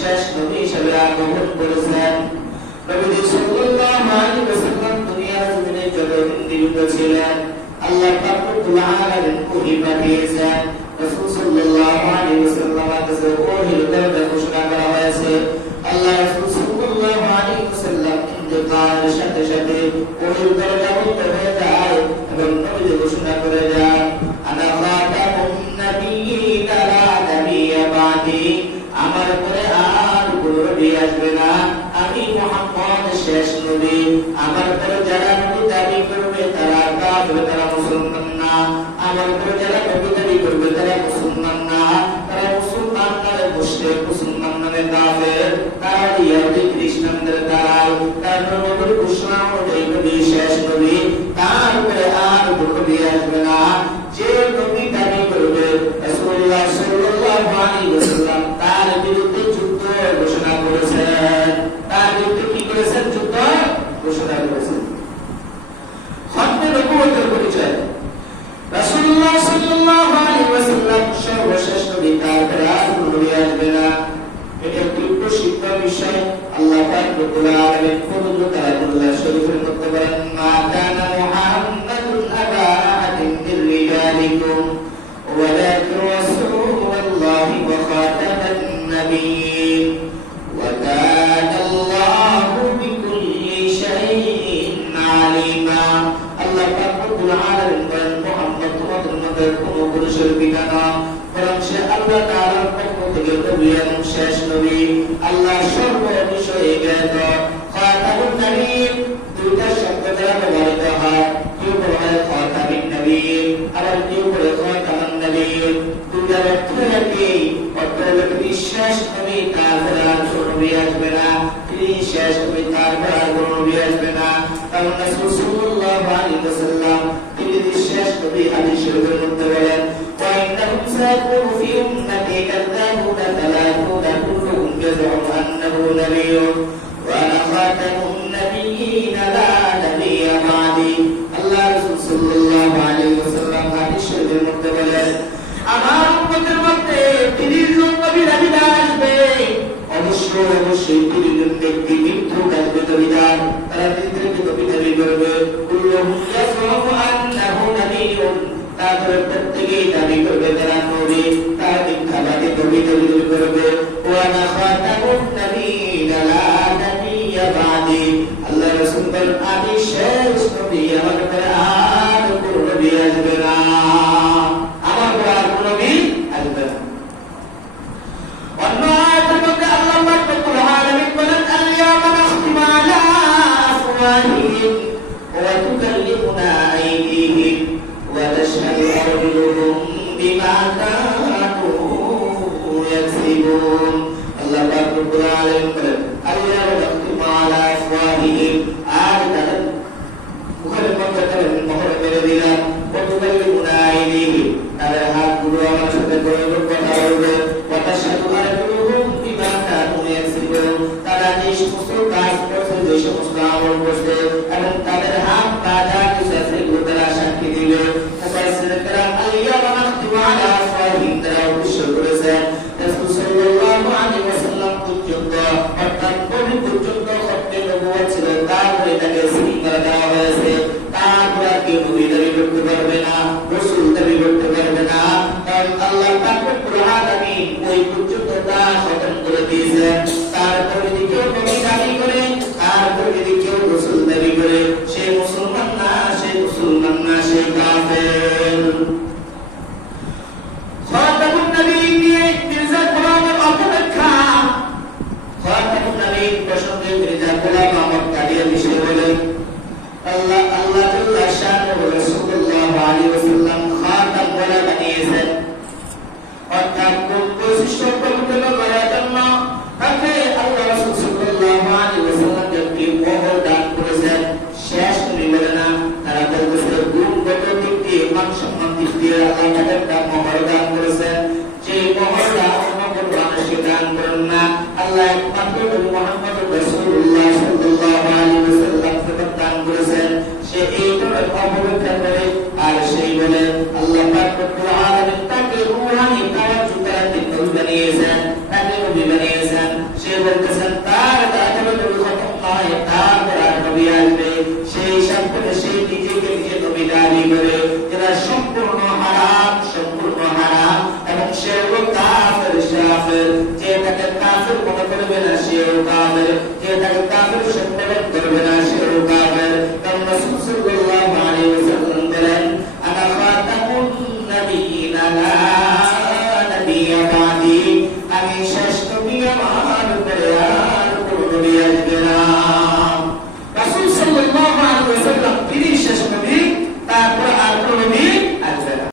শেষ নবী হিসেবে আগমন করেছেন। নবী সাল্লাল্লাহু আলাইহি ওয়াসাল্লাম দুনিয়ার জমিনে যখন জীবিত ছিলেন আল্লাহ পাক রব্বুল আলামিন ওহী পাঠিয়েছেন। রাসূল সাল্লাল্লাহু আলাইহি ওয়াসাল্লামের কাছে ওহীর দরজা ঘোষণা করা হয়েছে। আল্লাহ রাসূল সাল্লাল্লাহু আলাইহি ওয়াসাল্লাম ইন্তেকালের সাথে সাথে ওহীর দরজা বন্ধ হয়ে যায় এবং নবী ঘোষণা করে যান, আনা খাতামুন নাবিয়্যিনা লা নাবিয়্যা বাদি, আমার পরে আর কোন নবী আসবে না, আমি মুহাম্মদ শেষ নবী। আমার পরে যারা নবী দাবি করবে তারা কাফের, তারা মুসলমান না। আমার পরে যারা নবী দাবি করবে তারা মুসলমান না, তারা মুসলমান নয়, মুশরিক, মুসলমান নয় কাফের, তারা ইহুদি খ্রিস্টানদের দালাল। তার নবীর ঘোষণা অনুযায়ী নবী শেষ নবী, তারপরে আর কোন নবী আসবে না। যে নবী দাবি করবে রাসূলুল্লাহ সাল্লাল্লাহু আলাইহি ওয়াসাল্লাম তার বিরুদ্ধে যুদ্ধ ঘোষণা করেছেন। তার বিরুদ্ধে কি করেছেন? যুদ্ধ ঘোষণা করেছেন। খতমে নবুয়তের পরিচয় রাসূলুল্লাহ সাল্লাল্লাহু আলাইহি ওয়াসাল্লাম সর্বশেষ নবী, তারপরে আর কোন নবী আসবে না। এটা একটি প্রসিদ্ধ বিষয়। আল্লাহ পাক রব্বুল আলামিন পবিত্র কালামুল্লাহ শরীফের মধ্যে বলেন, মা কানা মুহাম্মাদুন আবা আহাদিন মির রিজালিকুম ওয়ালাকিন রাসূলুল্লাহি ওয়া খাতামান নাবিয়্যিন ওয়া কানা আল্লাহু বিকুল্লি শাইইন আলিমা। আল্লাহ পাক রব্বুল আলামিন বলেন, মুহাম্মদ তোমাদের মধ্যে কোনো পুরুষের পিতা না, বরং সে আল্লাহ তাআলার পক্ষ থেকে নবী এবং শেষ নবী। আল্লাহ সর্ব বিষয়ে জ্ঞাত। খাতামুন নাবিয়্যিন দুইটা শব্দ দ্বারা ব্যবহৃত হয়, কেউ বলা হয় খাতামুন নাবিয়্যিন, আবার কেউ বলে খাতামুন নাবিয়্যিন। দুইটার অর্থ একই, অর্থ হলো তিনি শেষ নবী, তারপরে আর কোন নবী আসবে না। তিনি শেষ নবী, তারপরে আর কোন নবী আসবে না। কারণ রাসূল সাল্লাল্লাহু আলাইহি ওয়াসাল্লাম তিনি শেষ নবী। হাদিস শরীফের মধ্যে বলেন, وإنهم سيكون في أمتي كذابون ثلاثون كلهم يزعم أنه نبي وأنا خاتم النبيين لا نبي بعدي। আল্লাহ রাসূল সাল্লাল্লাহু আলাইহি ওয়াসাল্লাম হাদিস শরীফের মধ্যে বলেন, আমার উম্মতের মধ্যে 30 জন নবী দাবিদার আসবে। অবশ্যই অবশ্যই 30 জন ব্যক্তি মিথ্যুক দাবিদার, তারা মিথ্যুক দাবি করবে। কুল্লুহুম ইয়াজউমু আন্নাহু নাবিয়্যুন, তারপরে প্রত্যেকেই দাবি করবে তারা নবী, তারা মিথ্যাবাদী নবী দাবি করবে। ওয়া আনা খাতামুন নাবিয়্যিনা লা নাবিয়্যা বাদি, আল্লাহ রাসূল বলেন, আমি শেষ নবী, আমার পরে আর কোন নবী আসবে না, আমার পরে আর কোন নবী আসবে না। অন্য আয়াতের মধ্যে আল্লাহ পাক রব্বুল আলামিন বলেন, আল-ইয়াওমা নাখতিমু আলা আফওয়াহিহিম ওয়া তুকাল্লিমুনা আইদিহিম ওয়া তাশহাদু আরজুলুহুম বিমা কানু ইয়াকসিবুন। আল্লাহ পাক রব্বুল আলামিন বলেন, আল-ইয়াওমা নাখতিমু আলা আফওয়াহিহিম, আর তাদের মুখের মধ্যে তাদের মোহর মেরে দিলাম। ওয়া তুকাল্লিমুনা আইদিহিম, তাদের হাতগুলো আমার সাথে কথা বলবে। ওয়া তাশহাদু আরজুলুহুম বিমা কানু ইয়াকসিবুন, তারা যে সমস্ত কাজ করছে, যে সমস্ত আমল করছে, এবং তাদের হাত পা যা কিছু আছে এগুলো তারা সাক্ষী দিবে। মুফাসসিরুন কেরাম আল-ইয়াওমা নাখতিমু আলা আফওয়াহিহিম দ্বারা উদ্দেশ্য করেছেন রাসূল সাল্লাল্লাহু আলাইহি ওয়াসাল্লাম পর্যন্ত, অর্থাৎ নবী পর্যন্ত খতমে নবুয়ত ছিল, তারপরে তাকে সিল করে দেওয়া হয়েছে। তারপর আর কেউ নবী দাবি করতে পারবে না, রাসূল দাবি করতে পারবে না, কারণ আল্লাহ পাক রব্বুল আলামিন ওই পর্যন্ত তা খতম করে দিয়েছেন। তারপরে যদি কেউ নবী দাবি করে, তারপরে যদি কেউ রাসূল দাবি করে, সে মুসলমান না, সে মুসলমান না, সে কাফের। খাতামুন নাবিয়্যিন নিয়ে মির্জা গোলামের অপব্যাখ্যা। খাতামুন নাবিয়্যিন প্রসঙ্গে মির্জা গোলাম আহমদ কাদিয়ানী বলেন, আল্লাহ জাল্লা শানুহু রাসূলুল্লাহ আলাইহি ওয়াসাল্লাম খাতাম বলা বানিয়েছেন, অর্থাৎ কোন বৈশিষ্ট্য প্রকট করার জন্য তাকে আল্লাহ রাসূল সাল্লাল্লাহু আলাইহি ওয়াসাল্লাম একটি মোহর দান করেছেন। শেষ নবী বলে না, তারা বলতেছে গুণগত দিক দিয়ে, মান সম্মান দিক দিয়ে আল্লাহ তাদের একটা মোহর দান করেছেন। যে মোহরটা অন্য কোন মানুষকে দান করেন না, আল্লাহ একমাত্র নবী মুহাম্মদ রাসূলুল্লাহ সাল্লাল্লাহু আলাইহি ওয়াসাল্লামকে দান করেছেন। সে এই ধরনের অপব্যাখ্যা করে আর সেই বলে আল্লাহ পাক রব্বুল আলামিন তাকে রূহানি তাওয়াজ্জুহ দ্বারা নবী বানিয়েছেন, তাকে নবী বানিয়েছেন। করবে না সেও কাফের, যে তাকে কাফের সত্যবাদ করবে না সেও কাফের। কারণ রাসূল সাল্লাল্লাহু আলাইহি ওয়াসাল্লাম বলেন, আনা খাতামুন নবিয়্যিন লা